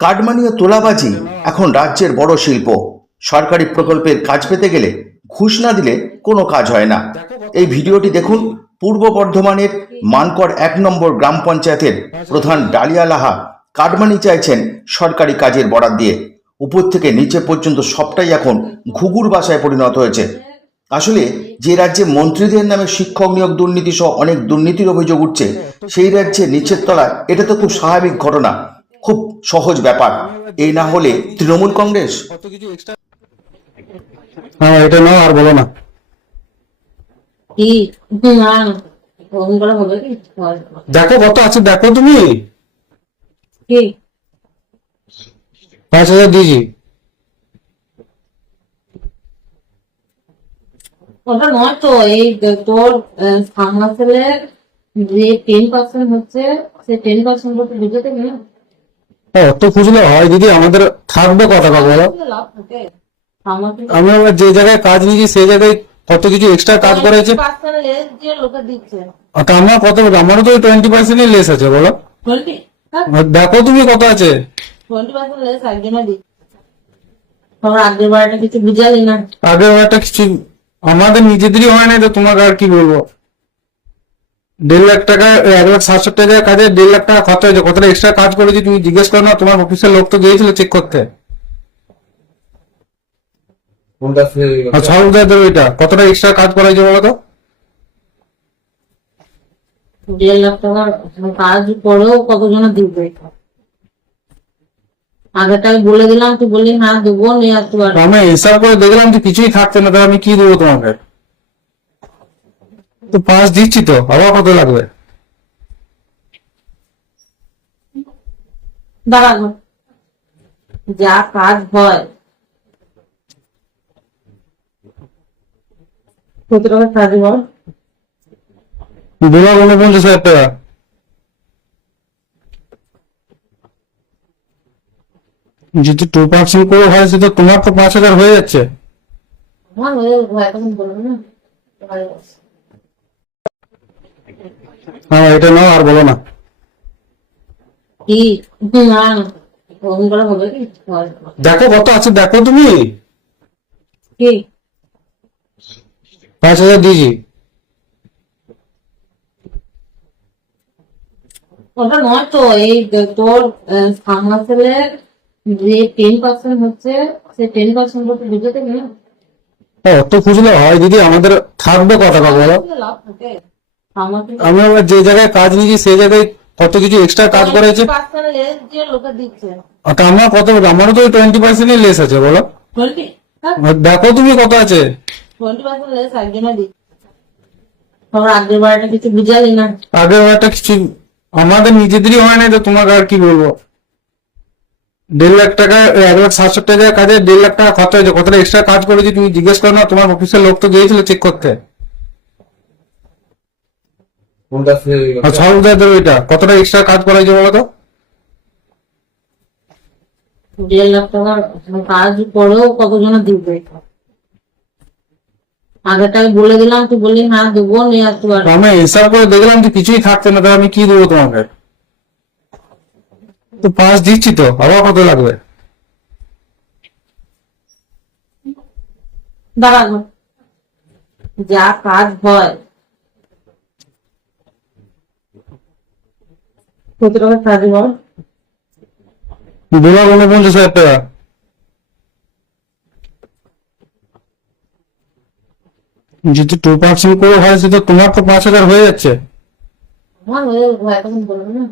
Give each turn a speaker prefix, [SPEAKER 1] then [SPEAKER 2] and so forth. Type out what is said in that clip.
[SPEAKER 1] Cut money ও তোলাবাজি এখন রাজ্যের বড় শিল্প। সরকারি প্রকল্পের কাজ পেতে গেলে ঘুষ না দিলে কোনো কাজ হয় না। এই ভিডিওটি দেখুন পূর্ব বর্ধমানের মানকর এক নম্বর গ্রাম পঞ্চায়েতের প্রধান ডালিয়া লাহা। কাটমানি চাইছেন সরকারি কাজের বরাদ দিয়ে। উপর থেকে নিচে পর্যন্ত সবটাই এখন ঘুঘুর বাসায় পরিণত হয়েছে। আসলে যে রাজ্যে মন্ত্রীদের নামে শিক্ষক নিয়োগ দুর্নীতি সহ অনেক দুর্নীতির অভিযোগ উঠছে, সেই রাজ্যে নিচের তলায় এটা তো খুব স্বাভাবিক ঘটনা। সহজ ব্যাপার। এই না হলে তৃণমূল কংগ্রেস?
[SPEAKER 2] হ্যাঁ এটা নাও আর বলো না। দেখো কত আছে দেখো তুমি। পাঁচ হাজার দিয়েছি
[SPEAKER 3] ওটা নয় তো এই তোর ছেলের যে টেন পার্সেন্ট হচ্ছে সে টেন পার্সেন্ট করতে না
[SPEAKER 2] ও, অত খুঁজলে হয় দিদি আমাদের থাকবে কথা বলো।
[SPEAKER 3] লাভ থাকে
[SPEAKER 2] আমি আবার যে জায়গায় কাজ নিয়েছি সেই জায়গায় কত কিছু এক্সট্রা কাজ
[SPEAKER 3] পার্সেন্ট যে
[SPEAKER 2] তা আমার কত আমারও তো টোয়েন্টি পার্সেন্টই লেস আছে বলো। দেখো তুমি কত আছে।
[SPEAKER 3] পার্সেন্ট আগের বারটা কিছু
[SPEAKER 2] আমাদের নিজেদেরই হয় না তো তোমাকে আর কি বলব? দেড় লাখ টাকা এক লাখ সাতশো টাকা কাজে দেড় লাখ টাকা খরচা হয়েছে। কতটা এক্সট্রা কাজ করেছি তুমি জিজ্ঞেস করো না তোমার অফিসের লোক তো গিয়েছিল চেক করতে। সব উদয় দেবো এটা। কতটা এক্সট্রা কাজ করা হয়েছে বলো তো?
[SPEAKER 3] দেড় লাখ টাকার কাজ করেও কতজনে দিবে? আগেটাই বলে দিলাম তুই বললি না দেবো নিয়ে আসতে পারব।
[SPEAKER 2] আমি হিসাব করে দেখলাম যে কিছুই থাকছে না তাহলে আমি কি দেবো তোমাকে? তো পাঁচ দিচ্ছি তো আবার কত লাগবে?
[SPEAKER 3] দাঁড়ানো যা কাজ হয়। কত টাকা কাজ বল
[SPEAKER 2] দু লাখ উনপঞ্চাশ হাজার টাকা। যদি টু পার্সেন্ট করে হয় সেটা তোমার তো পাঁচ হাজার হয়ে যাচ্ছে।
[SPEAKER 3] আমার হয়ে বলব না।
[SPEAKER 2] হ্যাঁ এটা নাও আর বলো না।
[SPEAKER 3] হয়।
[SPEAKER 2] দেখো কত আছে দেখো তুমি। পাঁচ হাজার দিয়েছি
[SPEAKER 3] ওটা নয় তো এই তোর সামনা যে টেন পার্সেন্ট হচ্ছে সে টেন পার্সেন্ট করতে বুঝে দেবে না
[SPEAKER 2] ও, অত খুঁজলে হয় দিদি আমাদের থাকবে কথা বলো? আমি আবার যে জায়গায় কাজ নিয়েছি সেই জায়গায় কত কিছু এক্সট্রা কাজ করেছে
[SPEAKER 3] পার্সেন্ট
[SPEAKER 2] আমার কত আমারও তো টোয়েন্টি পার্সেন্টই লেস আছে বলো। দেখো তুমি কত আছে।
[SPEAKER 3] পার্সেন্ট আগের বারটা কিছু
[SPEAKER 2] আমাদের নিজেদেরই হয় না তো তোমাকে আর কি বলব? দেড় লাখ টাকা এক লাখ সাতশো টাকা কাজে দেড় লাখ টাকা খরচা হয়েছে। কতটা এক্সট্রা কাজ করেছি তুমি জিজ্ঞেস করো না তোমার অফিসের লোক তো গিয়েছিল চেক করতে। কতটা এক্সট্রা কাজ করা হয়েছে বলো তো
[SPEAKER 3] দেড় লাখ টাকার কাজ করেও কতজনে দিবে? আগেটাই বলে দিলাম তুই বললি না দেবো নিয়ে আসতে পারব।
[SPEAKER 2] আমি হিসাব করে দেখলাম যে কিছুই থাকছে না তাহলে আমি কি দেবো তোমাকে? তো পাঁচ দিচ্ছি তো আবার কত লাগবে?
[SPEAKER 3] দাঁড়ানো যা কাজ হয় কত টাকা কাজ বল
[SPEAKER 2] দু লাখ উনপঞ্চাশ হাজার টাকা। যদি টু পার্সেন্ট করে হয় সেটা তোমার তো পাঁচ হাজার হয়ে যাচ্ছে।
[SPEAKER 3] আমার হয়ে তখন বলব না।